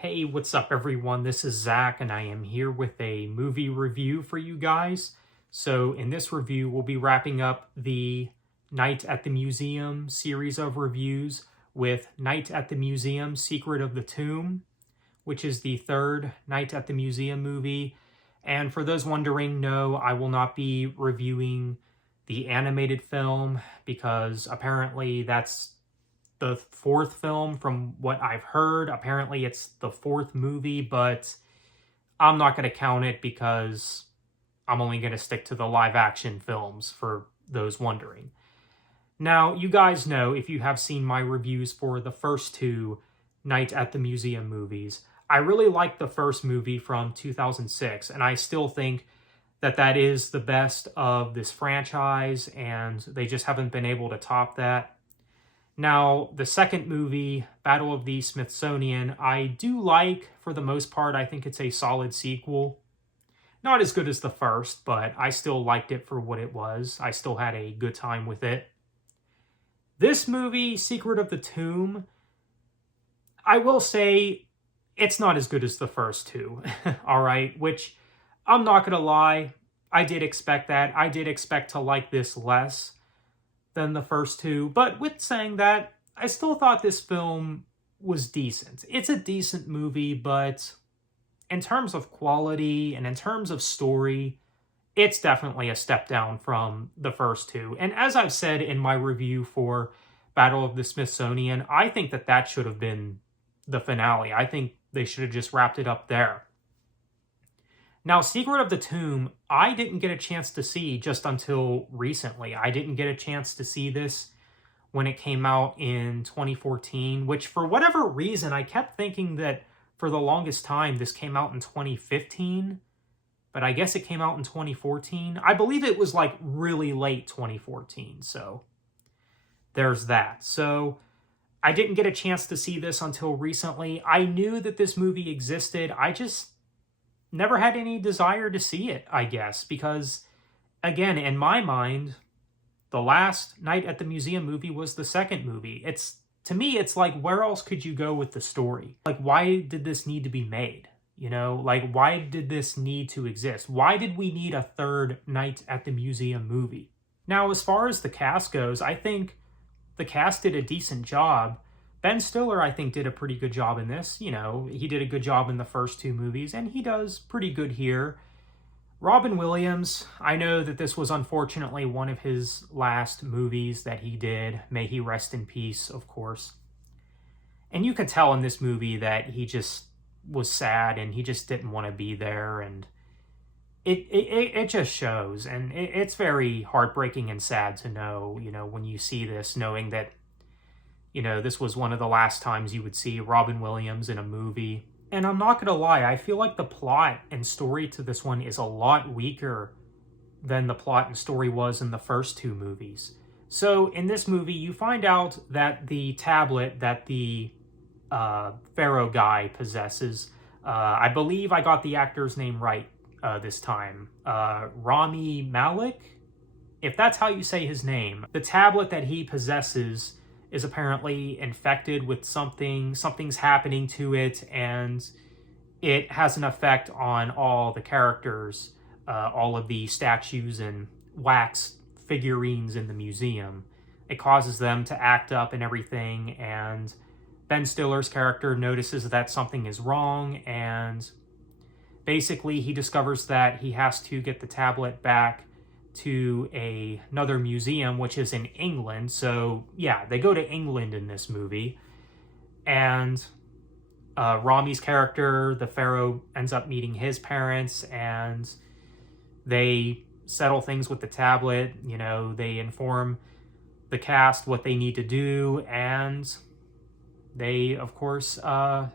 Hey, what's up, everyone? This is Zach, and I am here with a movie review for you guys. So, in this review, we'll be wrapping up the Night at the Museum series of reviews with Night at the Museum Secret of the Tomb, which is the third Night at the Museum movie. And for those wondering, no, I will not be reviewing the animated film because apparently that's the fourth film from what I've heard. Apparently, it's the fourth movie, but I'm not going to count it because I'm only going to stick to the live action films for those wondering. Now, you guys know, if you have seen my reviews for the first two Night at the Museum movies, I really liked the first movie from 2006, and I still think that that is the best of this franchise, and they just haven't been able to top that. Now, the second movie, Battle of the Smithsonian, I do like for the most part. I think it's a solid sequel. Not as good as the first, but I still liked it for what it was. I still had a good time with it. This movie, Secret of the Tomb, I will say it's not as good as the first two, all right? Which, I'm not going to lie, I did expect that. I did expect to like this less than the first two. But with saying that, I still thought this film was decent. It's a decent movie, but in terms of quality and in terms of story, it's definitely a step down from the first two. And as I've said in my review for Battle of the Smithsonian, I think that that should have been the finale. I think they should have just wrapped it up there. Now, Secret of the Tomb, I didn't get a chance to see just until recently. I didn't get a chance to see this when it came out in 2014, which for whatever reason, I kept thinking that for the longest time this came out in 2015, but I guess it came out in 2014. I believe it was like really late 2014, so there's that. So I didn't get a chance to see this until recently. I knew that this movie existed. I just never had any desire to see it, I guess, because, again, in my mind, the last Night at the Museum movie was the second movie. To me, it's like, where else could you go with the story? Like, why did this need to be made? You know, like, why did this need to exist? Why did we need a third Night at the Museum movie? Now, as far as the cast goes, I think the cast did a decent job. Ben Stiller, I think, did a pretty good job in this. You know, he did a good job in the first two movies, and he does pretty good here. Robin Williams, I know that this was unfortunately one of his last movies that he did. May he rest in peace, of course. And you could tell in this movie that he just was sad and he just didn't want to be there, and it just shows. And it's very heartbreaking and sad to know, you know, when you see this, knowing that, you know, this was one of the last times you would see Robin Williams in a movie. And I'm not going to lie, I feel like the plot and story to this one is a lot weaker than the plot and story was in the first two movies. So in this movie, you find out that the tablet that the Pharaoh guy possesses, I believe I got the actor's name right this time, Rami Malek, if that's how you say his name. The tablet that he possesses is apparently infected with something's happening to it, and it has an effect on all the characters, all of the statues and wax figurines in the museum. It causes them to act up and everything, and Ben Stiller's character notices that something is wrong, and basically he discovers that he has to get the tablet back to another museum, which is in England. So yeah, they go to England in this movie, and Rami's character, the Pharaoh, ends up meeting his parents, and they settle things with the tablet. You know, they inform the cast what they need to do, and they, of course,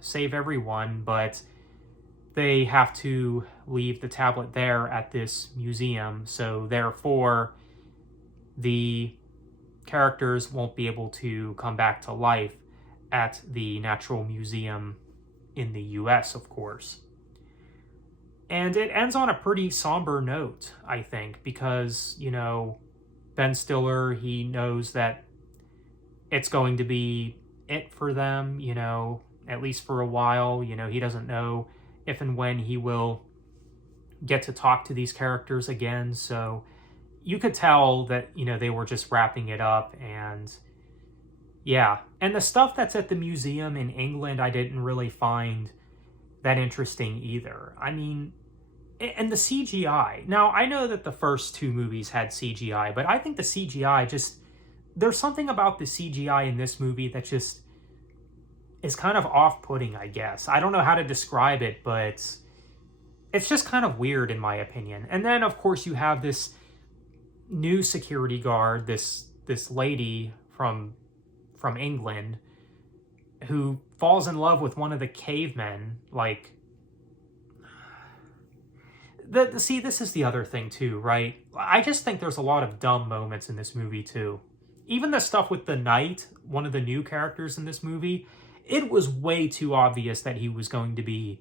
save everyone, but they have to leave the tablet there at this museum, so therefore the characters won't be able to come back to life at the Natural Museum in the US, of course. And it ends on a pretty somber note, I think, because, you know, Ben Stiller, he knows that it's going to be it for them, you know. at least for a while. You know, he doesn't know if and when he will get to talk to these characters again. So you could tell that, you know, they were just wrapping it up. And yeah, and the stuff that's at the museum in England, I didn't really find that interesting either. I mean, and the CGI. Now, I know that the first two movies had CGI, but I think the CGI just, there's something about the CGI in this movie that just is kind of off-putting, I guess. I don't know how to describe it, but it's just kind of weird in my opinion. And then, of course, you have this new security guard, this lady from England, who falls in love with one of the cavemen. Like, see, this is the other thing too, right? I just think there's a lot of dumb moments in this movie too. Even the stuff with the knight, one of the new characters in this movie, it was way too obvious that he was going to be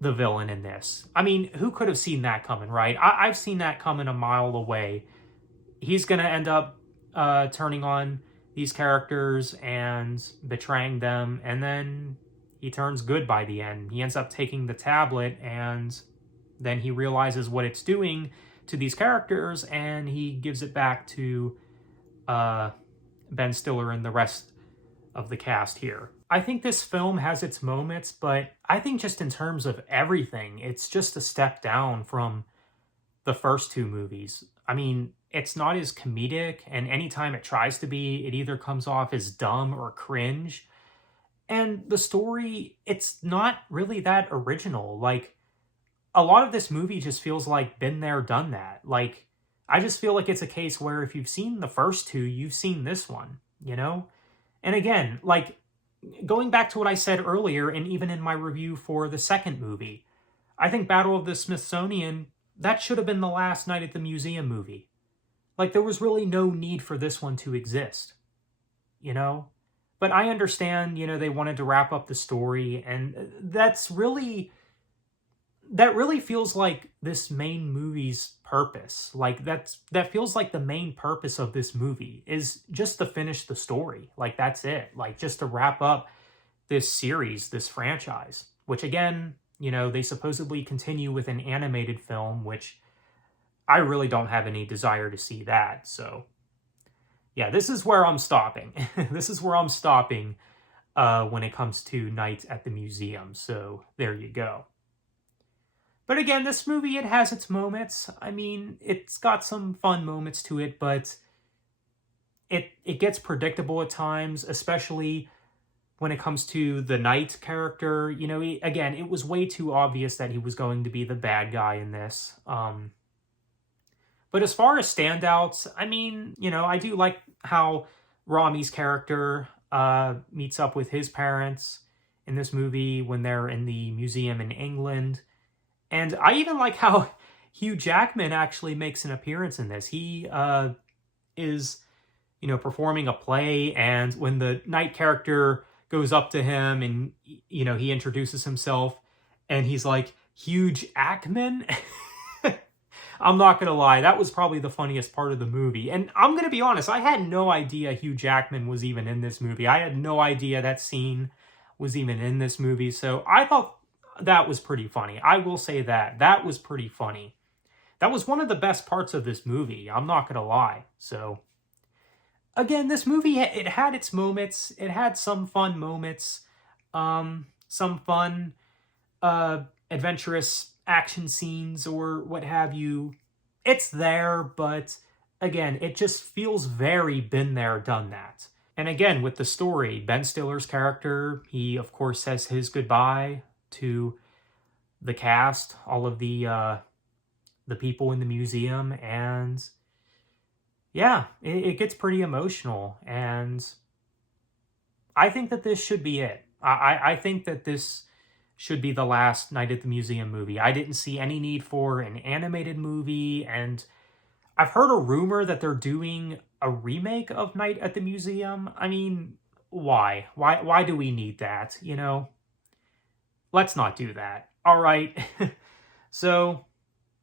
the villain in this. I mean, who could have seen that coming, right? I've seen that coming a mile away. He's going to end up turning on these characters and betraying them, and then he turns good by the end. He ends up taking the tablet, and then he realizes what it's doing to these characters, and he gives it back to Ben Stiller and the rest of the cast here. I think this film has its moments, but I think just in terms of everything, it's just a step down from the first two movies. I mean, it's not as comedic, and anytime it tries to be, it either comes off as dumb or cringe. And the story, it's not really that original. Like, a lot of this movie just feels like been there, done that. Like, I just feel like it's a case where if you've seen the first two, you've seen this one, you know? And again, like, going back to what I said earlier, and even in my review for the second movie, I think Battle of the Smithsonian, that should have been the last Night at the Museum movie. Like, there was really no need for this one to exist, you know? But I understand, you know, they wanted to wrap up the story, and that really feels like this main movie's purpose. Like, that feels like the main purpose of this movie is just to finish the story. Like, that's it. Like, just to wrap up this series, this franchise, which again, you know, they supposedly continue with an animated film, which I really don't have any desire to see that. So yeah, this is where I'm stopping. This is where I'm stopping when it comes to Night at the Museum. So there you go. But again, this movie, it has its moments. I mean, it's got some fun moments to it, but it gets predictable at times, especially when it comes to the Knight character. You know, again, it was way too obvious that he was going to be the bad guy in this. But as far as standouts, I mean, you know, I do like how Rami's character meets up with his parents in this movie when they're in the museum in England. And I even like how Hugh Jackman actually makes an appearance in this. He is, you know, performing a play, and when the Knight character goes up to him and, you know, he introduces himself, and he's like, Hugh Jackman? I'm not going to lie, that was probably the funniest part of the movie. And I'm going to be honest, I had no idea Hugh Jackman was even in this movie. I had no idea that scene was even in this movie, so I thought that was pretty funny. I will say that. That was pretty funny. That was one of the best parts of this movie. I'm not going to lie. So, again, this movie, it had its moments. It had some fun moments. Some fun, adventurous action scenes or what have you. It's there, but again, it just feels very been there, done that. And again, with the story, Ben Stiller's character, he, of course, says his goodbye to the cast, all of the people in the museum, and yeah, it gets pretty emotional, and I think that this should be it. I think that this should be the last Night at the Museum movie. I didn't see any need for an animated movie, and I've heard a rumor that they're doing a remake of Night at the Museum. I mean, why? Why do we need that, you know? Let's not do that. All right. So,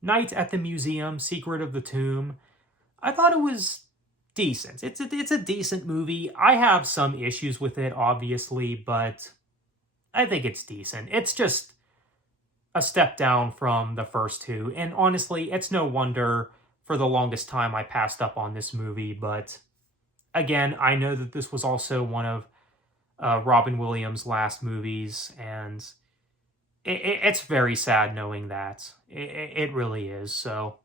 Night at the Museum, Secret of the Tomb. I thought it was decent. It's a decent movie. I have some issues with it, obviously, but I think it's decent. It's just a step down from the first two. And honestly, it's no wonder for the longest time I passed up on this movie. But again, I know that this was also one of Robin Williams' last movies, and it's very sad knowing that. It really is. So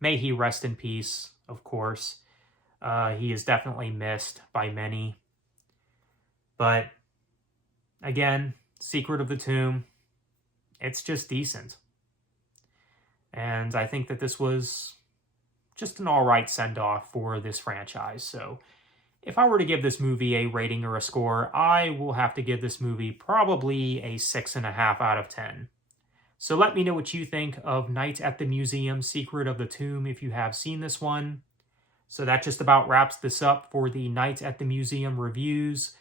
may he rest in peace, of course. He is definitely missed by many. But again, Secret of the Tomb, it's just decent. And I think that this was just an alright send-off for this franchise. So if I were to give this movie a rating or a score, I will have to give this movie probably a 6.5 out of 10. So let me know what you think of Night at the Museum, Secret of the Tomb, if you have seen this one. So that just about wraps this up for the Night at the Museum reviews.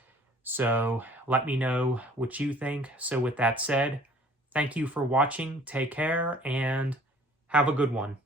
So let me know what you think. So with that said, thank you for watching, take care, and have a good one.